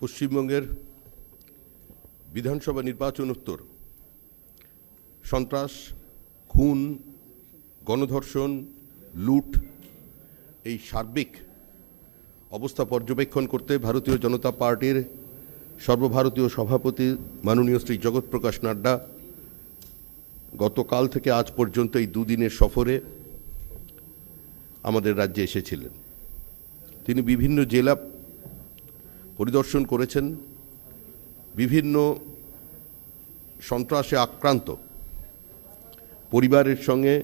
পশ্চিমবঙ্গের বিধানসভা নির্বাচনোত্তর সন্ত্রাস, খুন, গণধর্ষণ, লুট এই সার্বিক অবস্থা পর্যবেক্ষণ করতে ভারতীয় জনতা পার্টির সর্বভারতীয় সভাপতি মাননীয় শ্রী জগৎপ্রকাশ নাড্ডা গতকাল থেকে আজ পর্যন্ত এই দুদিনের সফরে আমাদের রাজ্যে এসেছিলেন। তিনি বিভিন্ন জেলা পরিদর্শন করেছেন, বিভিন্ন সন্ত্রাসে আক্রান্ত পরিবারের সঙ্গে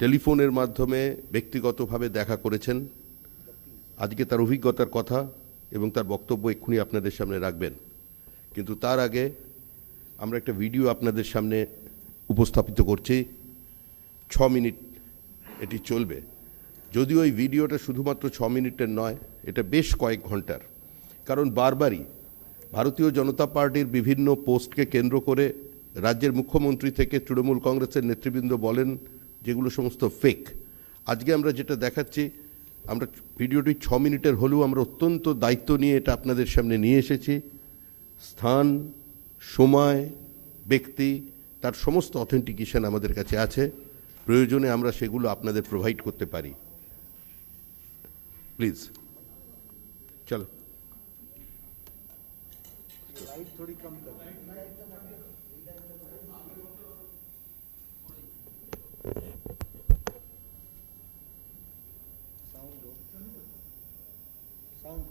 টেলিফোনের মাধ্যমে ব্যক্তিগতভাবে দেখা করেছেন। আজকে তার অভিজ্ঞতার কথা এবং তার বক্তব্য এক্ষুনি আপনাদের সামনে রাখবেন, কিন্তু তার আগে আমরা একটা ভিডিও আপনাদের সামনে উপস্থাপিত করছি। 6 মিনিট এটি চলবে, যদিও এই ভিডিওটা শুধুমাত্র 6 মিনিটের নয়, এটা বেশ কয়েক ঘন্টার। কারণ বারবারই ভারতীয় জনতা পার্টির বিভিন্ন পোস্টকে কেন্দ্র করে রাজ্যের মুখ্যমন্ত্রী থেকে তৃণমূল কংগ্রেসের নেতৃবৃন্দ বলেন যেগুলো সমস্ত ফেক। আজকে আমরা যেটা দেখাচ্ছি, আমরা ভিডিওটি 6 মিনিটের হলেও আমরা অত্যন্ত দায়িত্ব নিয়ে এটা আপনাদের সামনে নিয়ে এসেছি। স্থান, সময়, ব্যক্তি, তার সমস্ত অথেন্টিকেশন আমাদের কাছে আছে। প্রয়োজনে আমরা সেগুলো আপনাদের প্রোভাইড করতে পারি। প্লিজ চলো। थोड़ी कम कर साउंड साउंड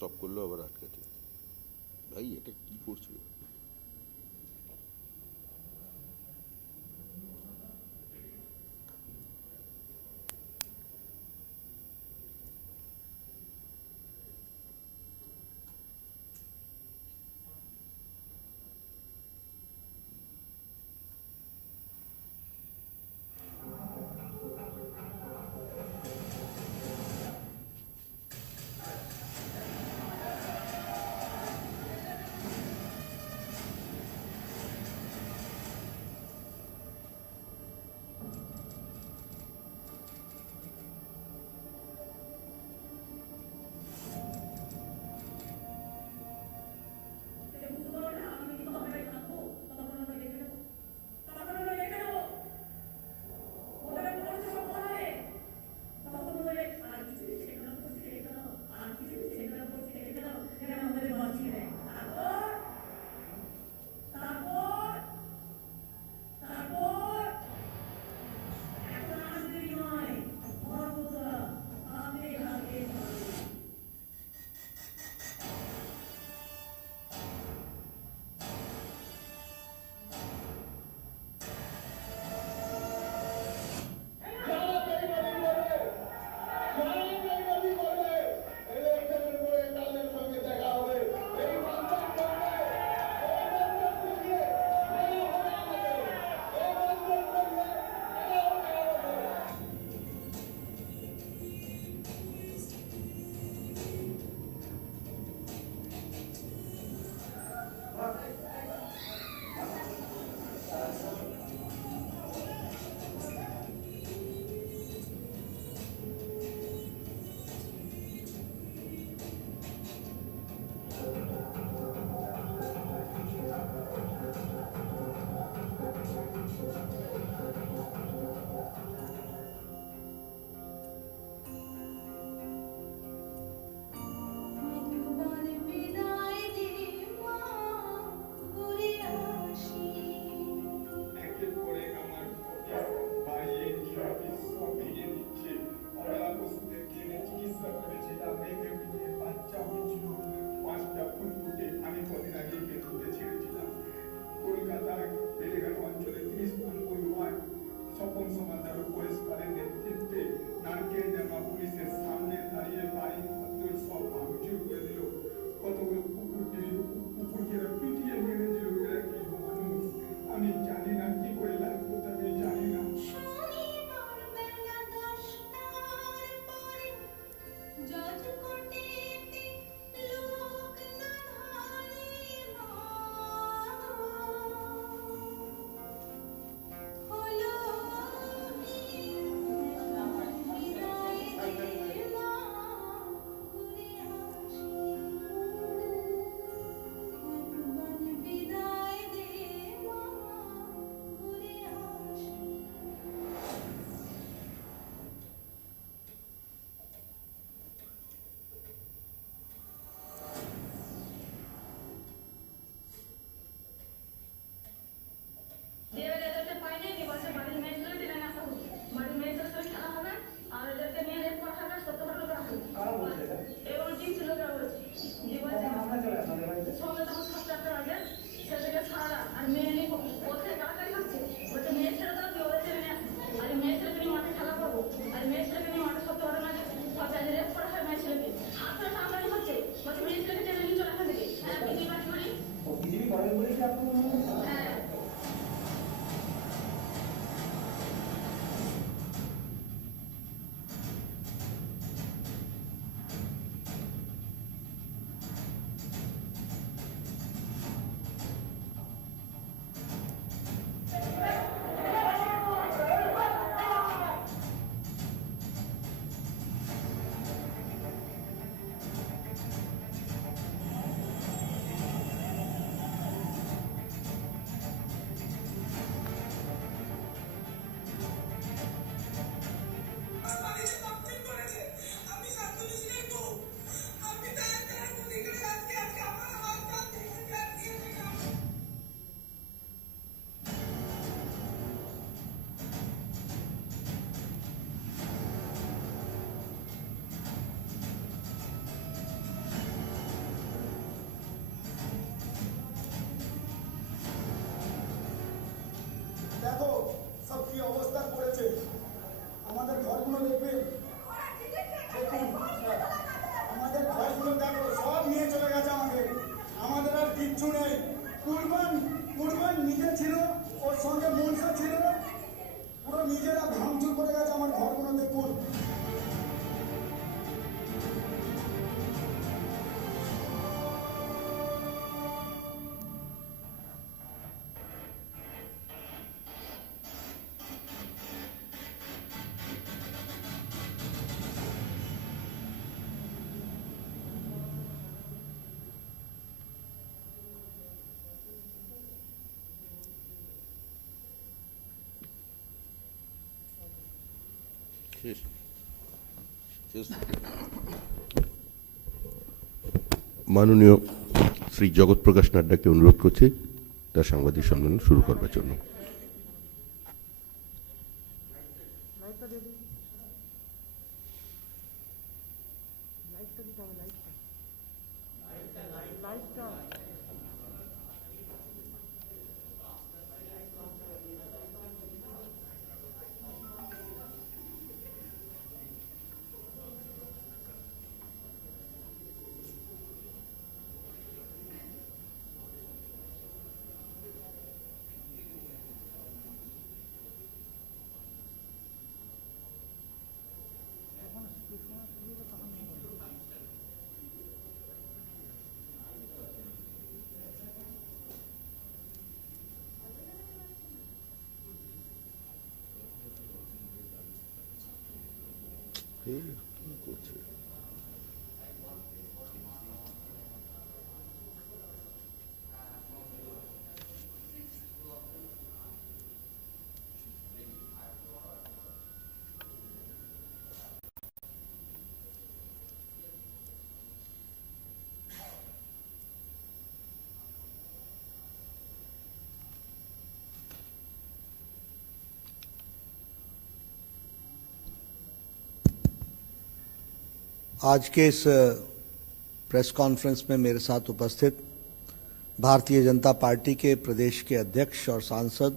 সব করলো আবার আটকাতে। ভাই এটা কি করছো? মাননীয় শ্রী জগৎ প্রকাশ নাড্ডাকে অনুরোধ করছি তার সাংবাদিক সম্মেলন শুরু করবার জন্য। आज के इस प्रेस कॉन्फ्रेंस में मेरे साथ उपस्थित भारतीय जनता पार्टी के प्रदेश के अध्यक्ष और सांसद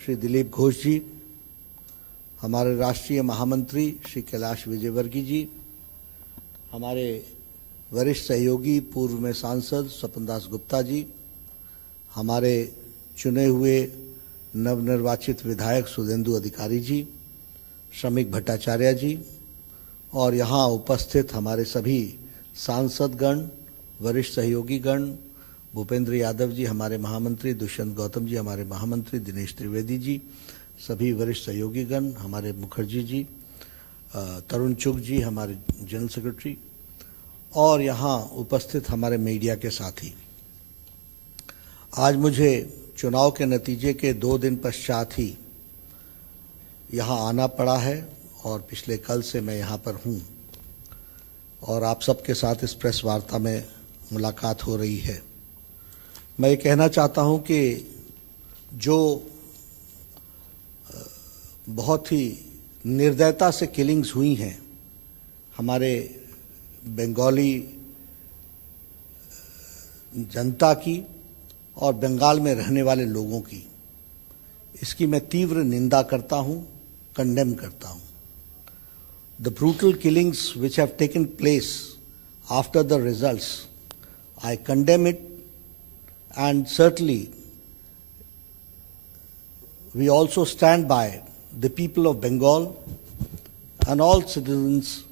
श्री दिलीप घोष जी, हमारे राष्ट्रीय महामंत्री श्री कैलाश विजयवर्गीय जी, हमारे वरिष्ठ सहयोगी पूर्व में सांसद स्वपन दास गुप्ता जी, हमारे चुने हुए नवनिर्वाचित विधायक सुधेंदु अधिकारी जी, श्रमिक भट्टाचार्य जी और यहाँ उपस्थित हमारे सभी सांसदगण, वरिष्ठ सहयोगी गण, भूपेंद्र यादव जी हमारे महामंत्री, दुष्यंत गौतम जी हमारे महामंत्री, दिनेश त्रिवेदी जी, सभी वरिष्ठ सहयोगी गण, हमारे मुखर्जी जी, तरुण चुग जी हमारे जनरल सेक्रेटरी और यहाँ उपस्थित हमारे मीडिया के साथी। आज मुझे चुनाव के नतीजे के 2 दिन पश्चात ही यहाँ आना पड़ा है और पिछले कल से मैं यहाँ पर हूँ और आप सबके साथ इस प्रेस वार्ता में मुलाकात हो रही है। मैं ये कहना चाहता हूँ कि जो बहुत ही निर्दयता से किलिंग्स हुई हैं हमारे बंगाली जनता की और बंगाल में रहने वाले लोगों की, इसकी मैं तीव्र निंदा करता हूँ, कंडेम करता हूँ। The brutal killings which have taken place after the results, I condemn it, and certainly we also stand by the people of Bengal and all citizens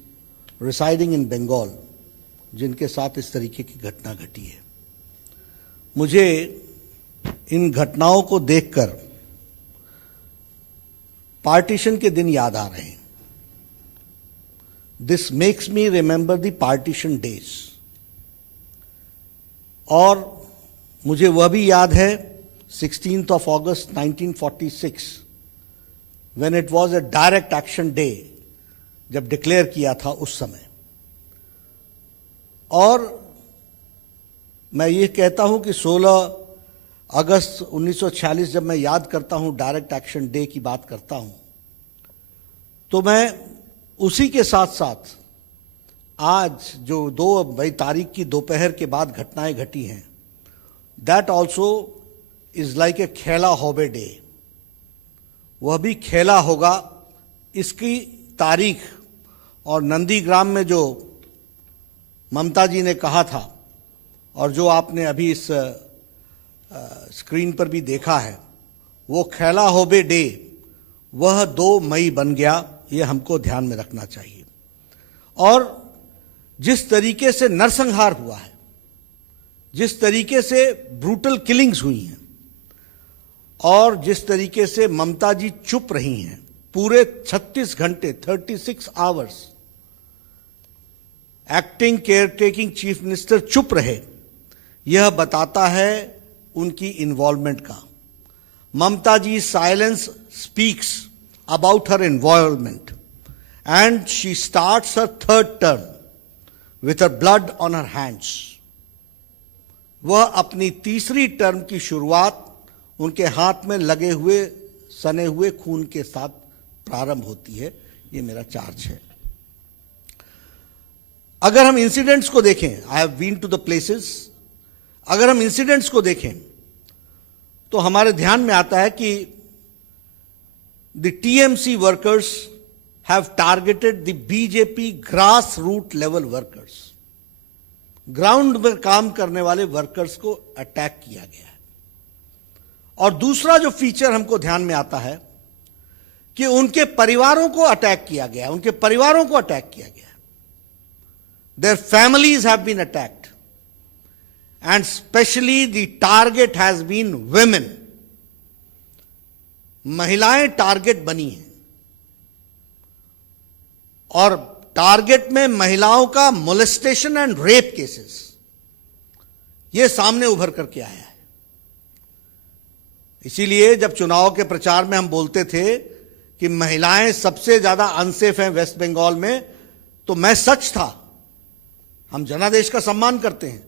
residing in Bengal जिनके साथ इस तरीके की घटना घटी है। मुझे इन घटनाओं को देखकर पार्टीशन के दिन याद आ रहे हैं। This makes me remember the partition days. और मुझे वह भी याद है 16th of August 1946 when it was a direct action day, जब डिक्लेयर किया था उस समय। और मैं ये कहता हूं कि 16 अगस्त 1946 जब मैं याद करता हूं, डायरेक्ट एक्शन डे की बात करता हूं, तो मैं उसी के साथ साथ आज जो 2 तारीख की दोपहर के बाद घटनाएं घटी हैं, that also is like a खेला होबे डे। वह भी खेला होगा, इसकी तारीख और नंदीग्राम में जो ममता जी ने कहा था और जो आपने अभी इस स्क्रीन पर भी देखा है, वो खेला होबे डे वह 2 मई बन गया। ये हमको ध्यान में रखना चाहिए। और जिस तरीके से नरसंहार हुआ है, जिस तरीके से ब्रूटल किलिंग्स हुई हैं और जिस तरीके से ममता जी चुप रही हैं, पूरे 36 घंटे 36 hours acting care taking chief minister चुप रहे, यह बताता है उनकी इन्वॉल्वमेंट का। Mamata ji silence speaks about her involvement. and she starts her third term with her blood on her hands. वह अपनी तीसरी टर्म की शुरुआत उनके हाथ में लगे हुए सने हुए खून के साथ प्रारंभ होती है। ये मेरा चार्ज है। अगर हम इंसिडेंट्स को देखें, I have been to the places, अगर हम इंसिडेंट्स को देखें तो हमारे ध्यान में आता है कि the TMC workers have targeted the BJP grass root level workers, ground में काम करने वाले वर्कर्स को अटैक किया गया है। और दूसरा जो फीचर हमको ध्यान में आता है कि उनके परिवारों को अटैक किया गया, उनके परिवारों को अटैक किया गया। Their families have been attacked, and especially the target has been women. महिलाएं टारगेट बनी हैं और टारगेट में महिलाओं का मोलेस्टेशन एंड रेप केसेस ये सामने उभर करके आया है। इसीलिए जब चुनाव के प्रचार में हम बोलते थे कि महिलाएं सबसे ज्यादा अनसेफ हैं वेस्ट बंगाल में, तो मैं सच था। हम जनादेश का सम्मान करते हैं,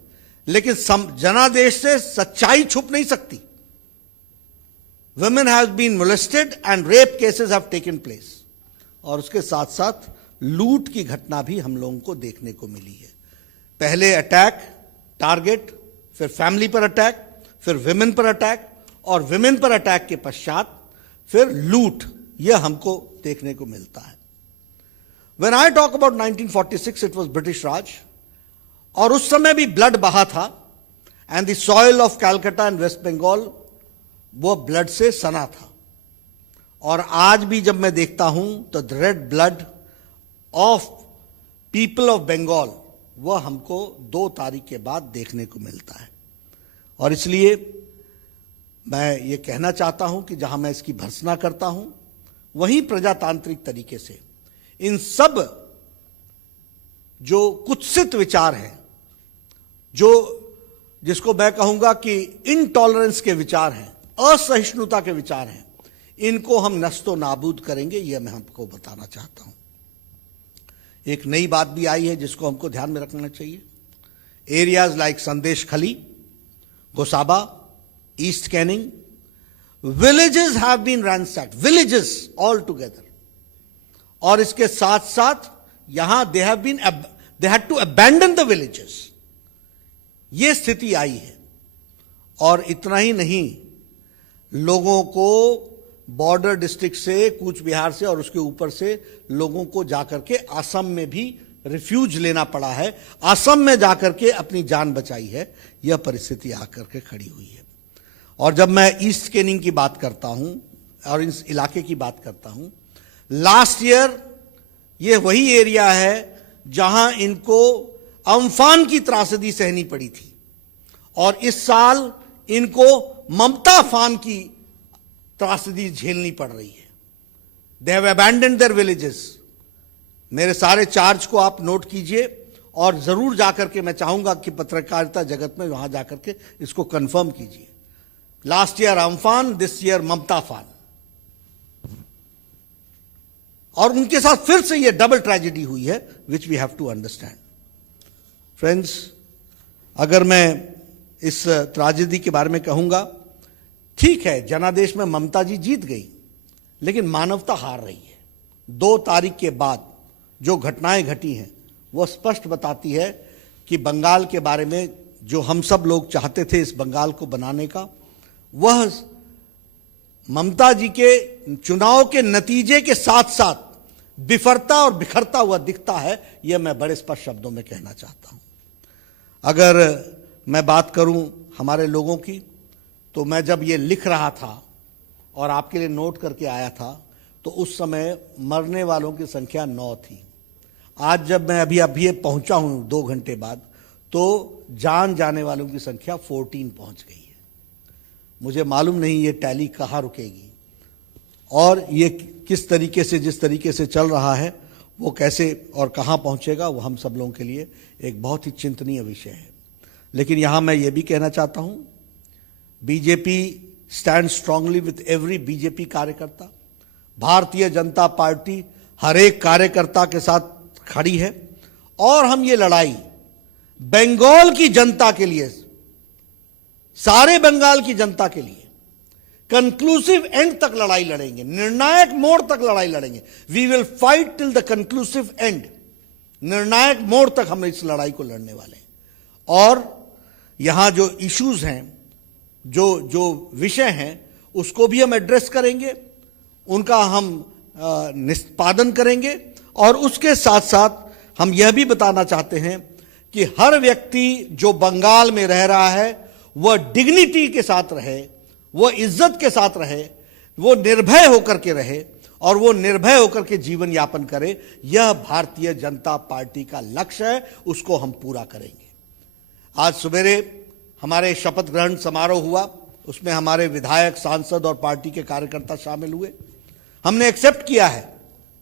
लेकिन जनादेश से सच्चाई छुप नहीं सकती। women have been molested and rape cases have taken place, और उसके साथ साथ लूट की घटना भी हम लोगों को देखने को मिली है। पहले अटैक, टारगेट, फिर फैमिली पर अटैक, फिर विमेन पर अटैक, और विमेन पर अटैक के पश्चात फिर लूट, यह हमको देखने को मिलता है। When I talk about 1946, it was British Raj, और उस समय भी ब्लड बहा था, and the soil of Calcutta and West Bengal वो ब्लड से सना था। और आज भी जब मैं देखता हूं तो the red blood of people of Bengal वह हमको 2 तारीख के बाद देखने को मिलता है। और इसलिए मैं ये कहना चाहता हूं कि जहां मैं इसकी भर्त्सना करता हूं, वहीं प्रजातांत्रिक तरीके से इन सब जो कुत्सित विचार हैं, जो जिसको मैं कहूंगा कि इनटॉलरेंस के विचार हैं, असहिष्णुता के विचार हैं, इनको हम नस्तो नाबूद करेंगे, यह मैं हमको बताना चाहता हूं। एक नई बात भी आई है जिसको हमको ध्यान में रखना चाहिए। Areas like Sandeshkhali, Gosaba, east Canning, villages have been ransacked, villages all together. और इसके साथ साथ यहां they had to abandon the villages, यह स्थिति आई है। और इतना ही नहीं, लोगों को बॉर्डर डिस्ट्रिक्ट से, कूच बिहार से और उसके ऊपर से लोगों को जाकर के असम में भी रिफ्यूज लेना पड़ा है, असम में जाकर के अपनी जान बचाई है। यह परिस्थिति आकर के खड़ी हुई है। और जब मैं ईस्ट कैनिंग की बात करता हूं और इस इलाके की बात करता हूं, लास्ट ईयर यह वही एरिया है जहां इनको अम्फान की त्रासदी सहनी पड़ी थी, और इस साल इनको ममता फान की त्रासदी झेलनी पड़ रही है। They have abandoned their villages. मेरे सारे चार्ज को आप नोट कीजिए, और जरूर जाकर के मैं चाहूंगा कि पत्रकारिता जगत में वहां जाकर के इसको कंफर्म कीजिए। Last year Amphan, this year Mamata phan, और उनके साथ फिर से यह डबल ट्रेजेडी हुई है, which we have to understand. Friends, अगर मैं इस ट्रेजेडी के बारे में कहूंगा, ठीक है, जनादेश में ममता जी जीत गई, लेकिन मानवता हार रही है। 2 तारीख के बाद जो घटनाएं घटी हैं वह स्पष्ट बताती है कि बंगाल के बारे में जो हम सब लोग चाहते थे इस बंगाल को बनाने का, वह ममता जी के चुनाव के नतीजे के साथ साथ बिफरता और बिखरता हुआ दिखता है। यह मैं बड़े स्पष्ट शब्दों में कहना चाहता हूं। अगर मैं बात करूं हमारे लोगों की, तो मैं जब ये लिख रहा था और आपके लिए नोट करके आया था, तो उस समय मरने वालों की संख्या 9 थी। आज जब मैं अभी पहुंचा हूं 2 घंटे बाद, तो जान जाने वालों की संख्या 14 पहुंच गई है। मुझे मालूम नहीं ये टैली कहां रुकेगी, और ये किस तरीके से, जिस तरीके से चल रहा है, वो कैसे और कहां पहुंचेगा, वो हम सब लोगों के लिए एक बहुत ही चिंतनीय विषय है। लेकिन यहां मैं ये भी कहना चाहता हूं, BJP stand strongly with every BJP कार्यकर्ता। भारतीय जनता पार्टी हर एक कार्यकर्ता के साथ खड़ी है और हम ये लड़ाई बंगाल की जनता के लिए, सारे बंगाल की जनता के लिए कंक्लूसिव एंड तक लड़ाई लड़ेंगे, निर्णायक मोड़ तक लड़ाई लड़ेंगे। We will fight till the conclusive end. निर्णायक मोड़ तक हम इस लड़ाई को लड़ने वाले हैं। और यहां जो इश्यूज हैं, जो विषय हैं, उसको भी हम एड्रेस करेंगे, उनका हम निष्पादन करेंगे। और उसके साथ साथ हम यह भी बताना चाहते हैं कि हर व्यक्ति जो बंगाल में रह रहा है वह डिग्निटी के साथ रहे, वो इज्जत के साथ रहे, वो निर्भय होकर के रहे और वो निर्भय होकर के जीवन यापन करे। यह भारतीय जनता पार्टी का लक्ष्य है, उसको हम पूरा करेंगे। आज सवेरे हमारे शपथ ग्रहण समारोह हुआ, उसमें हमारे विधायक, सांसद और पार्टी के कार्यकर्ता शामिल हुए। हमने एक्सेप्ट किया है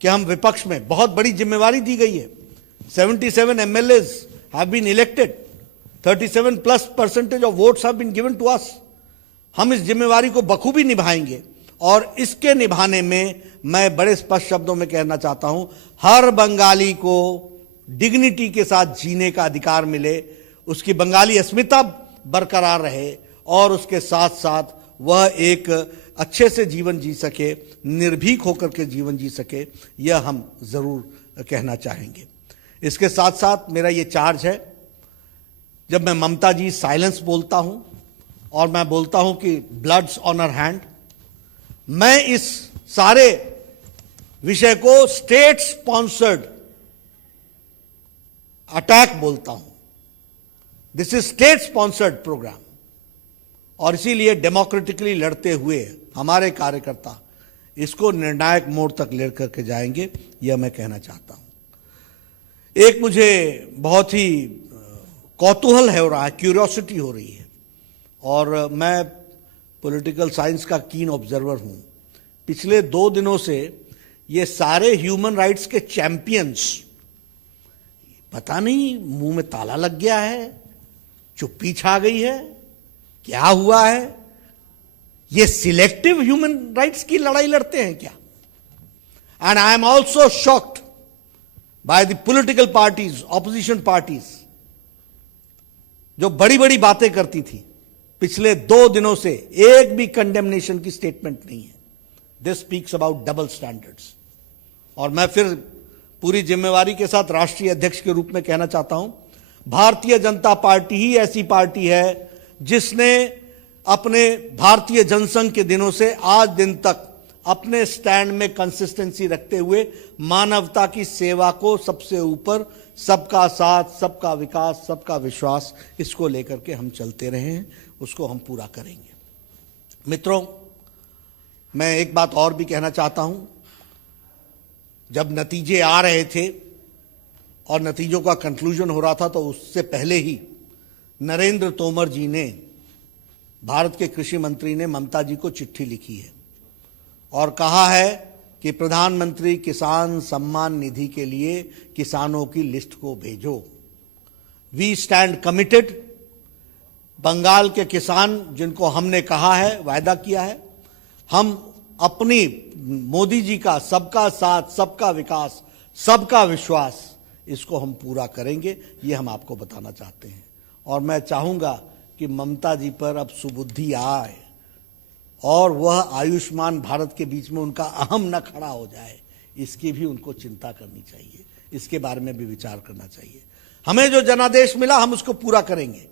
कि हम विपक्ष में, बहुत बड़ी जिम्मेवारी दी गई है। 77 MLAs have been elected, 37+% of votes have been given to us। हम इस जिम्मेवारी को बखूबी निभाएंगे और इसके निभाने में मैं बड़े स्पष्ट शब्दों में कहना चाहता हूं, हर बंगाली को डिग्निटी के साथ जीने का अधिकार मिले, उसकी बंगाली अस्मिता बरकरार रहे और उसके साथ साथ वह एक अच्छे से जीवन जी सके, निर्भीक होकर के जीवन जी सके, यह हम जरूर कहना चाहेंगे। इसके साथ साथ मेरा यह चार्ज है, जब मैं ममता जी साइलेंस बोलता हूं और मैं बोलता हूं कि ब्लड्स ऑन हर हैंड, मैं इस सारे विषय को स्टेट स्पॉन्सर्ड अटैक बोलता हूं। This is state sponsored program और इसीलिए डेमोक्रेटिकली लड़ते हुए हमारे कार्यकर्ता इसको निर्णायक मोड़ तक ले करके जाएंगे, यह मैं कहना चाहता हूं। एक मुझे बहुत ही कौतूहल हो रहा है, क्यूरियोसिटी हो रही है, और मैं पॉलिटिकल साइंस का कीन ऑब्जर्वर हूं। पिछले 2 दिनों से ये सारे ह्यूमन राइट्स के चैंपियंस, पता नहीं मुंह में ताला लग गया है, चुप्पी छा गई है, क्या हुआ है, ये सिलेक्टिव ह्यूमन राइट्स की लड़ाई लड़ते हैं क्या? And I am also shocked by the political parties, opposition parties, जो बड़ी बड़ी बातें करती थी, पिछले 2 दिनों से एक भी कंडेमनेशन की स्टेटमेंट नहीं है। This speaks about double standards. और मैं फिर पूरी जिम्मेवारी के साथ राष्ट्रीय अध्यक्ष के रूप में कहना चाहता हूं, भारतीय जनता पार्टी ही ऐसी पार्टी है जिसने अपने भारतीय जनसंघ के दिनों से आज दिन तक अपने स्टैंड में कंसिस्टेंसी रखते हुए मानवता की सेवा को सबसे ऊपर, सबका साथ, सबका विकास, सबका विश्वास, इसको लेकर के हम चलते रहे हैं, उसको हम पूरा करेंगे। मित्रों, मैं एक बात और भी कहना चाहता हूं। जब नतीजे आ रहे थे और नतीजों का कंक्लूजन हो रहा था, तो उससे पहले ही नरेंद्र तोमर जी ने, भारत के कृषि मंत्री ने ममता जी को चिट्ठी लिखी है और कहा है कि प्रधानमंत्री किसान सम्मान निधि के लिए किसानों की लिस्ट को भेजो। We stand committed. बंगाल के किसान, जिनको हमने कहा है, वायदा किया है, हम अपनी मोदी जी का सबका साथ, सबका विकास, सबका विश्वास, इसको हम पूरा करेंगे, ये हम आपको बताना चाहते हैं। और मैं चाहूंगा कि ममता जी पर अब सुबुद्धि आए और वह आयुष्मान भारत के बीच में उनका अहम न खड़ा हो जाए, इसकी भी उनको चिंता करनी चाहिए, इसके बारे में भी विचार करना चाहिए। हमें जो जनादेश मिला हम उसको पूरा करेंगे,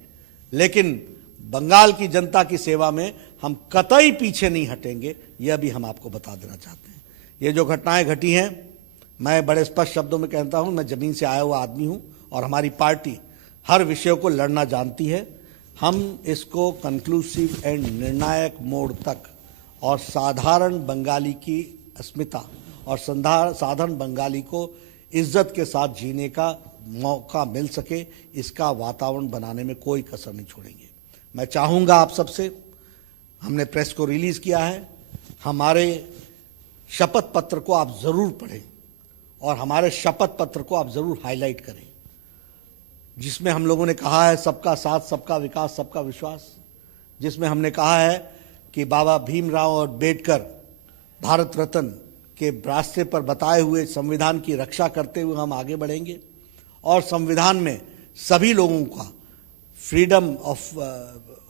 लेकिन बंगाल की जनता की सेवा में हम कतई पीछे नहीं हटेंगे, यह भी हम आपको बता देना चाहते हैं। ये जो घटनाएं घटी हैं, मैं बड़े स्पष्ट शब्दों में कहता हूं, मैं जमीन से आया हुआ आदमी हूं और हमारी पार्टी हर विषय को लड़ना जानती है। हम इसको कंक्लूसिव एंड निर्णायक मोड़ तक और साधारण बंगाली की अस्मिता और साधारण बंगाली को इज्जत के साथ जीने का मौका मिल सके, इसका वातावरण बनाने में कोई कसर नहीं छोड़ेंगे। मैं चाहूंगा आप सबसे, हमने प्रेस को रिलीज किया है, हमारे शपथ पत्र को आप जरूर पढ़ें और हमारे शपथ पत्र को आप जरूर हाईलाइट करें, जिसमें हम लोगों ने कहा है सबका साथ, सबका विकास, सबका विश्वास, जिसमें हमने कहा है कि बाबा भीमराव अम्बेडकर भारत रत्न के रास्ते पर बताए हुए संविधान की रक्षा करते हुए हम आगे बढ़ेंगे और संविधान में सभी लोगों का freedom of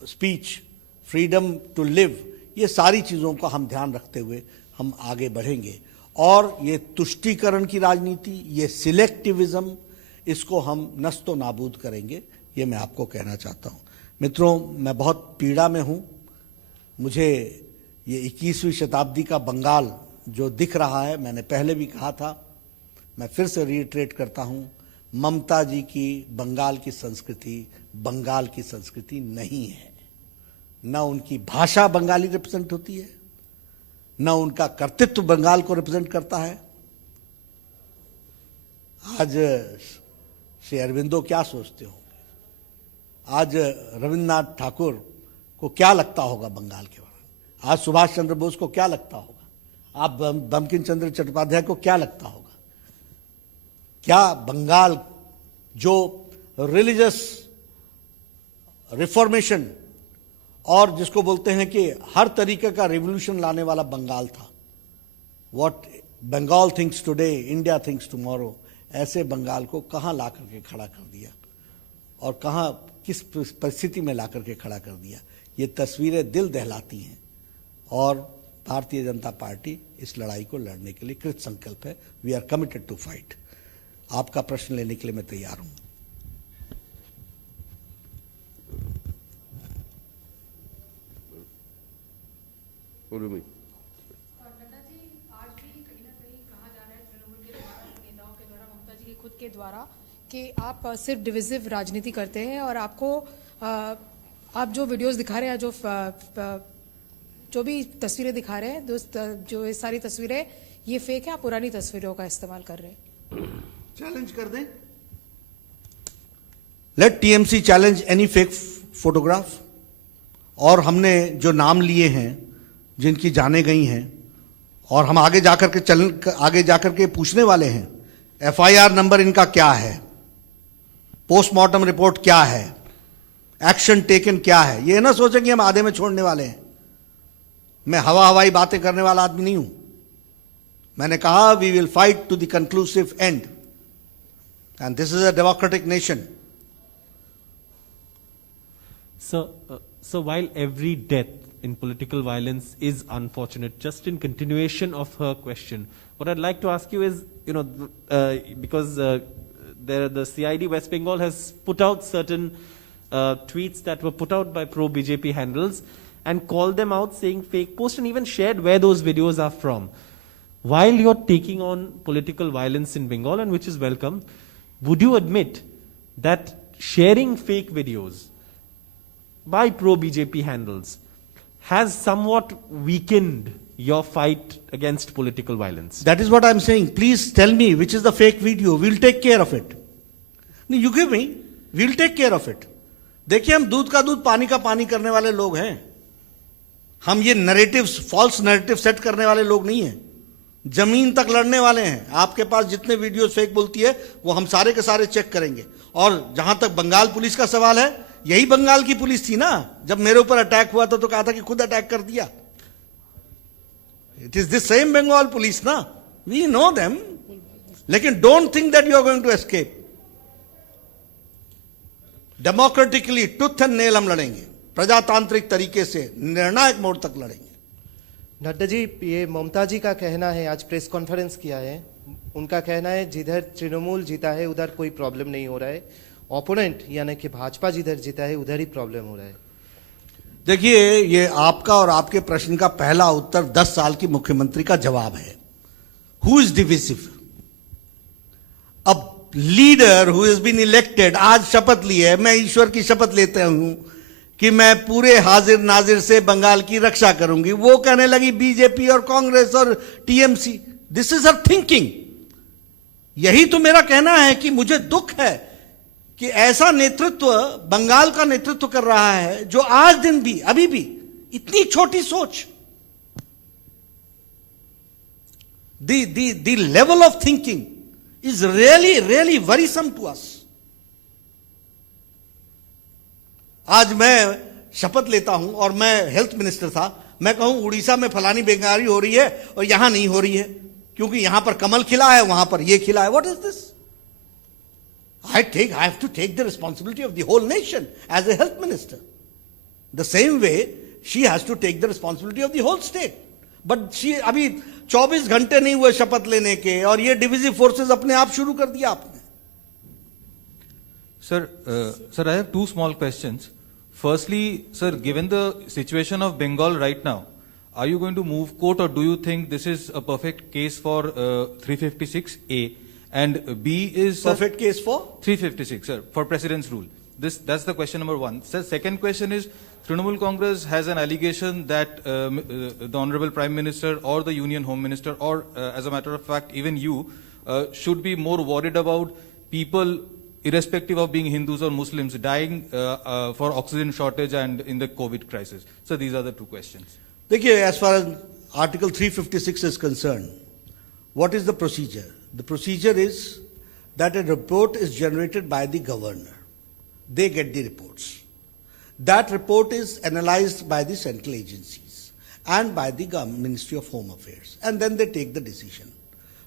speech, freedom to live, ये सारी चीज़ों का हम ध्यान रखते हुए हम आगे बढ़ेंगे। और ये तुष्टीकरण की राजनीति, ये सिलेक्टिविज्म, इसको हम नस्तो नाबूद करेंगे, ये मैं आपको कहना चाहता हूँ। मित्रों, मैं बहुत पीड़ा में हूँ। मुझे ये 21वीं शताब्दी का बंगाल जो दिख रहा है, मैंने पहले भी कहा था, मैं फिर से रीइटरेट करता हूँ, ममता जी की बंगाल की संस्कृति नहीं है। न उनकी भाषा बंगाली रिप्रेजेंट होती है, न उनका कर्तृत्व बंगाल को रिप्रेजेंट करता है। आज श्री अरविंदो क्या सोचते होंगे, आज रविन्द्रनाथ ठाकुर को क्या लगता होगा बंगाल के बारे में, आज सुभाष चंद्र बोस को क्या लगता होगा, आप बंकिम चंद्र चट्टोपाध्याय को क्या लगता होगा। क्या बंगाल जो रिलीजियस रिफॉर्मेशन और जिसको बोलते हैं कि हर तरीके का रिवोल्यूशन लाने वाला बंगाल था, what Bengal thinks today India thinks tomorrow, ऐसे बंगाल को कहां ला करके खड़ा कर दिया और कहां किस परिस्थिति में ला करके खड़ा कर दिया। ये तस्वीरें दिल दहलाती हैं और भारतीय जनता पार्टी इस लड़ाई को लड़ने के लिए कृत संकल्प है। We are committed to fight. आपका प्रश्न लेने के लिए मैं तैयार हूं। नड्डा जी, आज भी कहीं ना कहीं कहा जा रहा है तृणमूल के द्वारा, नेताओं के द्वारा, ममता जी के खुद के द्वारा, कि आप सिर्फ डिविजिव राजनीति करते हैं और आपको आप जो वीडियोस दिखा रहे हैं, जो भी तस्वीरें दिखा रहे हैं, जो ये सारी तस्वीरें ये फेक है, आप पुरानी तस्वीरों का इस्तेमाल कर रहे हैं। चैलेंज कर दें, let TMC challenge any fake photograph. और हमने जो नाम लिए हैं जिनकी जाने गई हैं, और हम आगे जाकर के पूछने वाले हैं, एफआईआर नंबर इनका क्या है, पोस्टमार्टम रिपोर्ट क्या है, एक्शन टेकन क्या है। ये ना सोचें कि हम आधे में छोड़ने वाले हैं। मैं हवाई बातें करने वाला आदमी नहीं हूं। मैंने कहा we will fight to the conclusive end, and this is a democratic nation. So while every death in political violence is unfortunate, just in continuation of her question, what I'd like to ask you is, because the CID West Bengal has put out certain tweets that were put out by pro-BJP handles and called them out saying fake posts and even shared where those videos are from. While you're taking on political violence in Bengal, and which is welcome, would you admit that sharing fake videos by pro-BJP handles has somewhat weakened your fight against political violence? That is what I'm saying. Please tell me which is the fake video. We'll take care of it. No, you give me. We'll take care of it. देखिए, हम दूध का दूध पानी का पानी करने वाले लोग हैं। हम ये नैरेटिव्स, फॉल्स नैरेटिव सेट करने वाले लोग नहीं हैं। जमीन तक लड़ने वाले हैं। आपके पास जितने वीडियो फेक बोलती है वो हम सारे के सारे चेक करेंगे। और जहां तक बंगाल पुलिस का सवाल है, यही बंगाल की पुलिस थी ना, जब मेरे ऊपर अटैक हुआ था तो कहा था कि खुद अटैक कर दिया। It is this same Bengal police ना, वी नो देम। लेकिन don't think that you are going to escape. Democratically tooth and nail हम लड़ेंगे, प्रजातांत्रिक तरीके से निर्णायक मोड़ तक लड़ेंगे। नड्डा जी, ये ममता जी का कहना है, आज प्रेस कॉन्फ्रेंस किया है, उनका कहना है जिधर तृणमूल जीता है उधर कोई प्रॉब्लम नहीं हो रहा है, ओपोनेंट यानी कि भाजपा जिधर जीता है उधर ही प्रॉब्लम हो रहा है। देखिए, ये आपका और आपके प्रश्न का पहला उत्तर 10 साल की मुख्यमंत्री का जवाब है। Who is divisive? अब leader who is been elected, आज शपथ ली है, मैं ईश्वर की शपथ लेता हूं कि मैं पूरे हाजिर नाजिर से बंगाल की रक्षा करूंगी। वो कहने लगी बीजेपी और कांग्रेस और TMC. This is her thinking. यही तो मेरा कहना है कि मुझे दुख है कि ऐसा नेतृत्व बंगाल का नेतृत्व कर रहा है जो आज दिन भी, अभी भी इतनी छोटी सोच, the level of thinking is really really worrisome to us. आज मैं शपथ लेता हूं और मैं हेल्थ मिनिस्टर था, मैं कहूं उड़ीसा में फलानी बीमारी हो रही है और यहां नहीं हो रही है, क्योंकि यहां पर कमल खिला है, वहां पर ये खिला है. What is this? I have to take the responsibility of the whole nation as a health minister. The same way, she has to take the responsibility of the whole state. But she, अभी 24 घंटे नहीं हुए शपथ लेने के और ये divisive forces अपने आप शुरू कर दिया आपने. Sir, I have two small questions. Firstly, sir, given the situation of Bengal right now, are you going to move court, or do you think this is a perfect case for 356A? And B is Perfect case for? 356, sir, for President's rule. That's the question number one. Sir, second question is, Trinamool Congress has an allegation that the Honorable Prime Minister or the Union Home Minister, or as a matter of fact, even you, should be more worried about people, irrespective of being Hindus or Muslims, dying for oxygen shortage and in the COVID crisis. So these are the two questions. देखिए, as far as Article 356 is concerned, what is the procedure? The procedure is that a report is generated by the governor. They get the reports. That report is analyzed by the central agencies and by the Ministry of Home Affairs, and then they take the decision.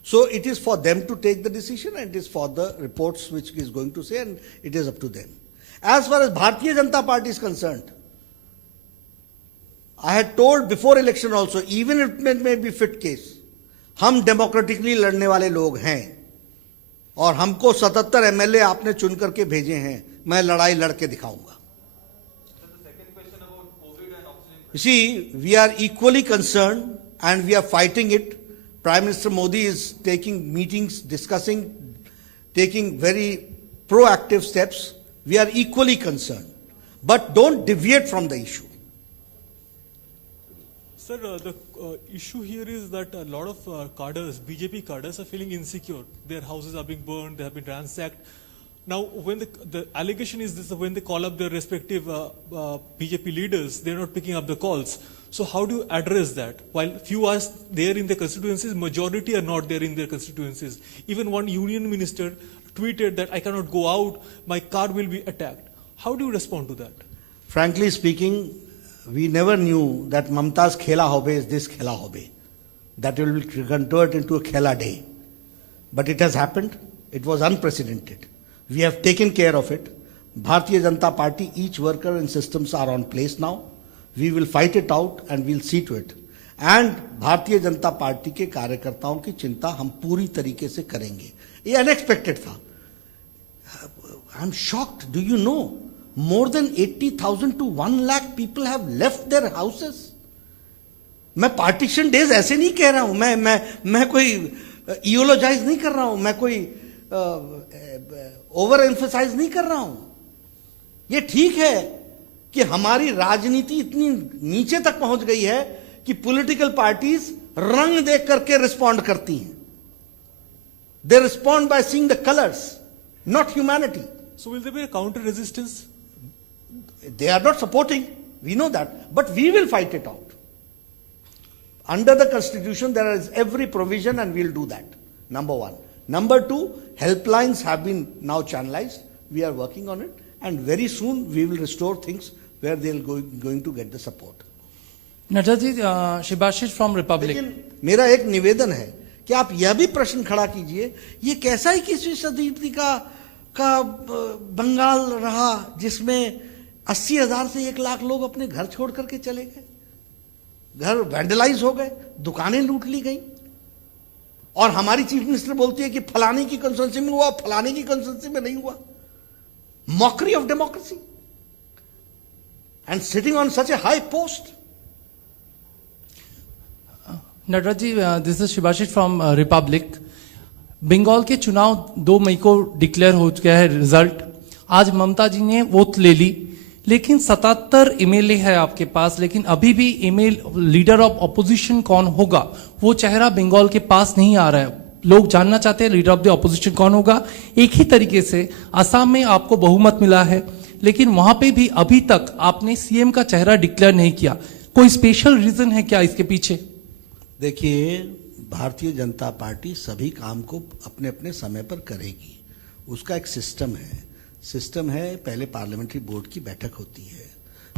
So it is for them to take the decision, and it is for the reports which is going to say, and it is up to them. As far as Bharatiya Janata Party is concerned, I had told before election also, even if it may be fit case, हम democratically लड़ने वाले लोग हैं और हमको 77 MLA आपने चुन करके भेजे हैं. मैं लड़ाई लड़ के दिखाऊंगा. You see, we are equally concerned and we are fighting it. Prime Minister Modi is taking meetings, discussing, taking very proactive steps. We are equally concerned. But don't deviate from the issue. Sir, the issue here is that a lot of cadres, BJP cadres, are feeling insecure. Their houses are being burned, they have been ransacked. Now, when the allegation is this, when they call up their respective BJP leaders, they're not picking up the calls. So how do you address that? While few are there in their constituencies, majority are not there in their constituencies. Even one union minister tweeted that I cannot go out, my car will be attacked. How do you respond to that? Frankly speaking, we never knew that Mamta's Khela Hobe is this Khela Hobe. That will convert into a Khela Day. But it has happened. It was unprecedented. We have taken care of it. Bharatiya Janata Party, each worker and systems are on place now. We will fight it out and we'll see to it. And Bharatiya Janata Party के कार्यकर्ताओं की चिंता हम पूरी तरीके से करेंगे. ये unexpected था. I'm shocked. Do you know? More than 80,000 to 1 lakh people have left their houses. मैं partition days ऐसे नहीं कह रहा हूं. मैं कोई इयोलॉजाइज नहीं कर रहा हूं. मैं कोई ओवर एम्फसाइज नहीं कर रहा हूं. ये ठीक है कि हमारी राजनीति इतनी नीचे तक पहुंच गई है कि पॉलिटिकल पार्टीज रंग देख करके रिस्पॉन्ड करती हैं. They respond by seeing the colours, not humanity. So will there be a counter resistance? They are not supporting. We know that. But we will fight it out. Under the Constitution, there is every provision and we'll do that. Number one. Number two, helplines have been now channelized. We are working on it. And very soon, we will restore things where they'll going to get the support. Nadda ji, Shibashish from Republic. लेकिन मेरा एक निवेदन है कि आप यह भी प्रश्न खड़ा कीजिए, ये कैसा 21वीं सदी का बंगाल रहा जिसमें 80,000 से 1 लाख लोग अपने घर छोड़ करके चले गए, घर वैंडलाइज हो गए, दुकानें लूट ली गई, और हमारी चीफ मिनिस्टर बोलती है कि फलाने की कंस्टिट्यूंसी में हुआ, फलाने की कंस्टिट्यूंसी में नहीं हुआ. Mockery of democracy and sitting on such a high post. Nadda ji, this is Shibashish from Republic. Bengal के चुनाव 2 मई को डिक्लेयर हो चुका है रिजल्ट. आज ममता जी ने वोट ले ली, लेकिन 77 एमएलए है आपके पास, लेकिन अभी भी लीडर ऑफ ऑपोजिशन कौन होगा वो चेहरा बंगाल के पास नहीं आ रहा है. लोग जानना चाहते हैं लीडर ऑफ द ऑपोजिशन कौन होगा. एक ही तरीके से असम में आपको बहुमत मिला है, लेकिन वहां पे भी अभी तक आपने सीएम का चेहरा डिक्लेयर नहीं किया. कोई स्पेशल रीजन है क्या इसके पीछे? देखिए, भारतीय जनता पार्टी सभी काम को अपने अपने समय पर करेगी. उसका एक सिस्टम है. पहले पार्लियामेंट्री बोर्ड की बैठक होती है.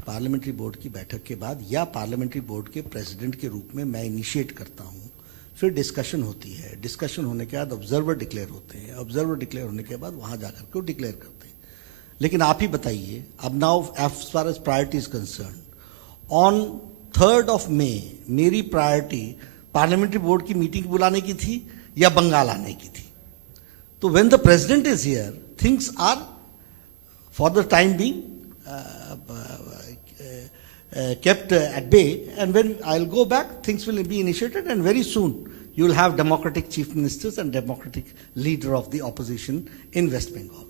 पार्लियामेंट्री बोर्ड की बैठक के बाद या पार्लियामेंट्री बोर्ड के प्रेसिडेंट के रूप में मैं इनिशिएट करता हूं. फिर डिस्कशन होती है, डिस्कशन होने के बाद ऑब्जर्वर डिक्लेयर होते हैं, ऑब्जर्वर डिक्लेयर होने के बाद वहाँ जाकर के वो डिक्लेयर करते हैं। लेकिन आप ही बताइए, अब now as far as priority is concern, on 3rd May मेरी प्रायोरिटी पार्लियामेंट्री बोर्ड की मीटिंग बुलाने की थी या बंगाल आने की थी। तो when the president is here, things are for the time being kept at bay, and when I'll go back, things will be initiated, and very soon you will have democratic chief ministers and democratic leader of the opposition in West Bengal.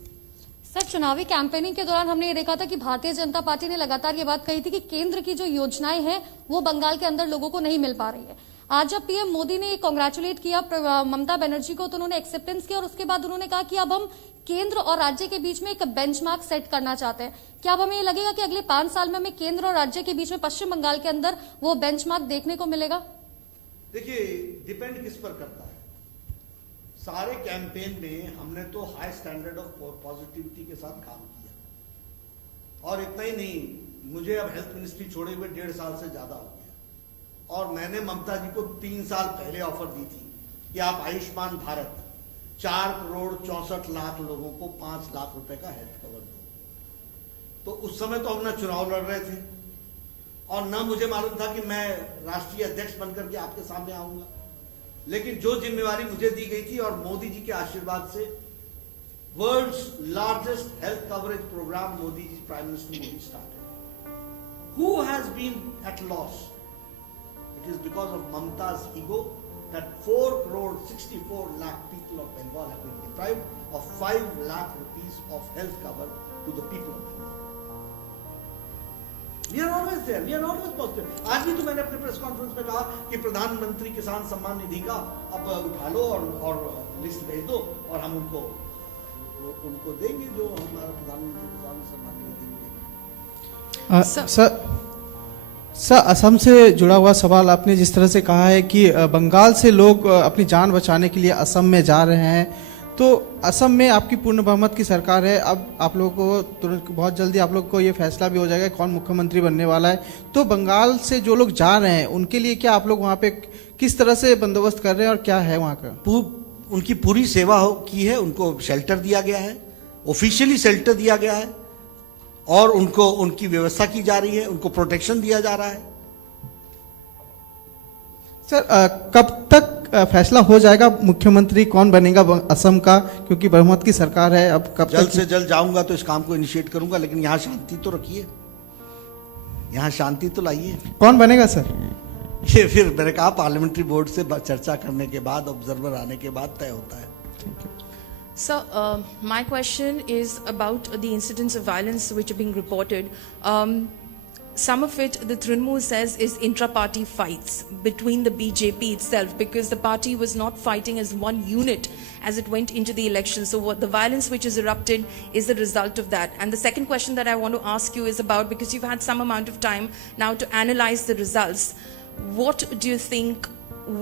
Sir, चुनावी campaigning के दौरान हमने ये देखा था कि Bharatiya Janata party ने लगातार ये बात कही थी कि केंद्र की जो योजनाएं हैं वो बंगाल के अंदर लोगों को नहीं मिल पा रही है। आज जब पीएम मोदी ने कांग्रेचुलेट किया ममता बनर्जी को, तो उन्होंने एक्सेप्टेंस किया और उसके बाद उन्होंने कहा कि अब हम केंद्र और राज्य के बीच में एक बेंचमार्क सेट करना चाहते हैं। क्या अब हमें ये लगेगा कि अगले 5 साल में हमें केंद्र और राज्य के बीच में पश्चिम बंगाल के अंदर वो बेंचमार्क देखने को मिलेगा? देखिए, डिपेंड किस पर करता है। सारे कैंपेन में हमने तो हाई स्टैंडर्ड ऑफ पॉजिटिविटी के साथ काम किया, और इतना ही नहीं, मुझे अब हेल्थ मिनिस्ट्री छोड़े हुए 1.5 साल से ज्यादा हो गया, और मैंने ममता जी को 3 साल पहले ऑफर दी थी कि आप आयुष्मान भारत 4 करोड़ 64 लाख लोगों को 5 लाख रुपए का हेल्थ कवर दो। तो उस समय तो हम ना चुनाव लड़ रहे थे और ना मुझे मालूम था कि मैं राष्ट्रीय अध्यक्ष बनकर के आपके सामने आऊंगा, लेकिन जो जिम्मेवारी मुझे दी गई थी और मोदी जी के आशीर्वाद से world's largest health coverage programme Modi ji, prime minister Modi started. Who has been at loss? It is because of Mamata's ego that 4 crore 64 lakh people of Bengal have been deprived of 5 lakh rupees of health cover to the people of Bengal. We are always there. We are always positive. आज भी तो मैंने अपने press conference में कहा कि प्रधानमंत्री किसान सम्मान निधि का अब उठा लो और लिस्ट भेज दो और हम उनको देंगे जो हमारा प्रधानमंत्री किसान सम्मान निधि देंगे। सर, असम से जुड़ा हुआ सवाल, आपने जिस तरह से कहा है कि बंगाल से लोग अपनी जान बचाने के लिए असम में जा रहे हैं, तो असम में आपकी पूर्ण बहुमत की सरकार है। अब आप लोगों को तुरंत बहुत जल्दी आप लोग को ये फैसला भी हो जाएगा कौन मुख्यमंत्री बनने वाला है। तो बंगाल से जो लोग जा रहे हैं उनके लिए क्या आप लोग वहाँ पे किस तरह से बंदोबस्त कर रहे हैं और क्या है वहाँ का? उनकी पूरी सेवा की है, उनको शेल्टर दिया गया है, ऑफिशियली शेल्टर दिया गया है, और उनको उनकी व्यवस्था की जा रही है, उनको प्रोटेक्शन दिया जा रहा है। सर, कब तक फैसला हो जाएगा मुख्यमंत्री कौन बनेगा असम का, क्योंकि बहुमत की सरकार है? अब कब जल्द से जल्द जाऊंगा तो इस काम को इनिशिएट करूंगा, लेकिन यहाँ शांति तो रखिए, यहाँ शांति तो लाइए। कौन बनेगा सर? ये फिर मैंने कहा पार्लियामेंट्री बोर्ड से चर्चा करने के बाद, ऑब्जर्वर आने के बाद तय होता है। Sir, my question is about the incidents of violence which are being reported. Some of it, the Trinamool says, is intra-party fights between the BJP itself, because the party was not fighting as one unit as it went into the election. So what the violence which is erupted is the result of that. And the second question that I want to ask you is about, because you've had some amount of time now to analyze the results, what do you think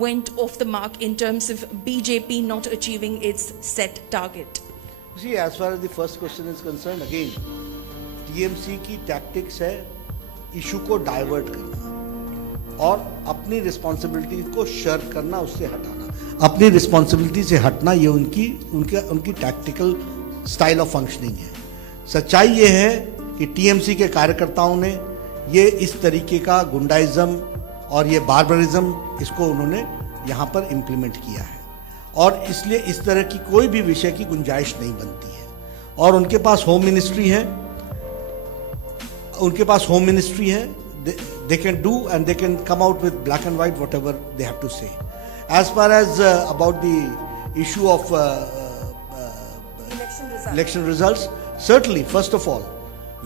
went off the mark in terms of BJP not achieving its set target? See, as far as the first question is concerned, again, TMC की tactics है issue को divert करना और अपनी responsibility को shark करना, उससे हटाना। अपनी रिस्पॉन्सिबिलिटी से हटना ये उनकी टैक्टिकल स्टाइल ऑफ फंक्शनिंग है। सच्चाई ये है कि टीएमसी के कार्यकर्ताओं ने ये इस तरीके का गुंडाइज्म और ये बार्बरिज्म इसको उन्होंने यहाँ पर इम्प्लीमेंट किया है, और इसलिए इस तरह की कोई भी विषय की गुंजाइश नहीं बनती है। और उनके पास होम मिनिस्ट्री है, they can do and they can come out with black and white whatever they have to say. As far as about the issue of election results, certainly, first of all,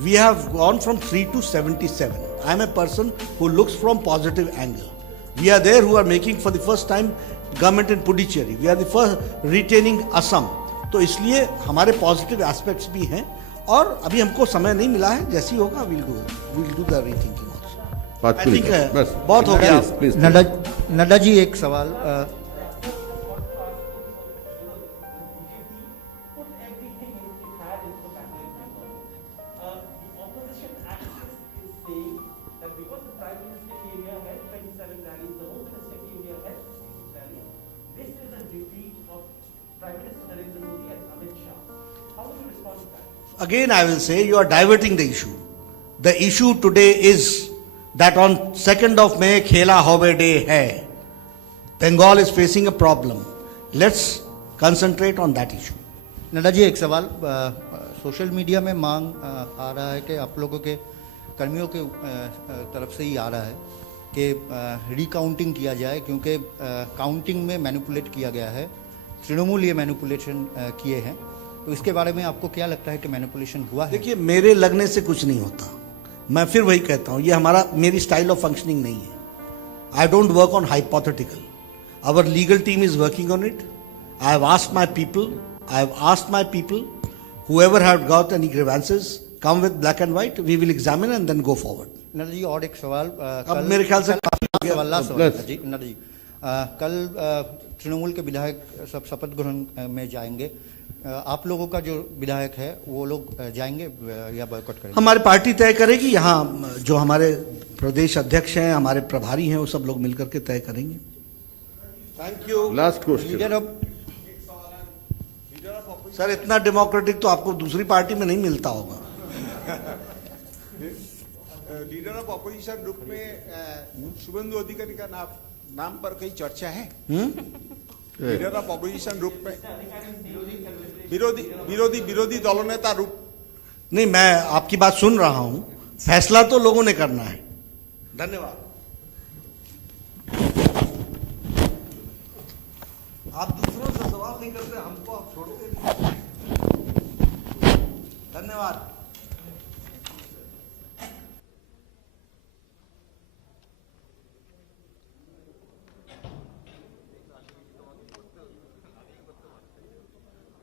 we have gone from 3 to 77. I am a person who looks from positive angle. We are there who are making for the first time government in Puducherry. We are the first retaining Assam. तो इसलिए हमारे positive aspects भी हैं, और अभी हमको समय नहीं मिला है, जैसी होगा we'll do the rethinking also. I think बहुत हो गया। नड्डा जी, एक सवाल, Again, I will say you are diverting the issue. The issue today is that on 2nd of May, Khela Hobe Day hai. Bengal is facing a problem. Let's concentrate on that issue. Nadda ji एक सवाल social media में मांग आ रहा है कि आप लोगों के कर्मियों के तरफ से ही आ रहा है कि रिकाउंटिंग किया जाए क्योंकि काउंटिंग में मैनिपुलेट किया गया है, तृणमूल ये मैनिपुलेशन किए हैं, तो इसके बारे में आपको क्या लगता है कि मैनिपुलेशन हुआ है? देखिए, मेरे लगने से कुछ नहीं होता। मैं फिर वही कहता हूं, ये मेरी स्टाइल ऑफ फंक्शनिंग नहीं है। I don't work on hypothetical. Our legal team is working on it. I have asked my people whoever have got any grievances come with black and white, we will examine and then go forward. Nadda ji और एक सवाल अब मेरे ख्याल से काफी हो गया। लास्ट सवाल जी नड्डा जी, कल तृणमूल के विधायक सब शपथ ग्रहण में जाएंगे, आप लोगों का जो विधायक है वो लोग जाएंगे या बॉयकॉट करेंगे? हमारी पार्टी तय करेगी। यहाँ जो हमारे प्रदेश अध्यक्ष हैं, हमारे प्रभारी हैं, वो सब लोग मिलकर के तय करेंगे। Thank you. Last question. Leader of sir, इतना डेमोक्रेटिक तो आपको दूसरी पार्टी में नहीं मिलता होगा। लीडर ऑफ अपोजिशन ग्रुप में शुभेंदु अधिकारी का नाम पर कई चर्चा है। लीडर ऑफ अपोजिशन ग्रुप में विरोधी दलनेता रूप। नहीं, मैं आपकी बात सुन रहा हूं, फैसला तो लोगों ने करना है। धन्यवाद। आप दूसरों से सवाल नहीं करते, हमको आप छोड़ते। धन्यवाद।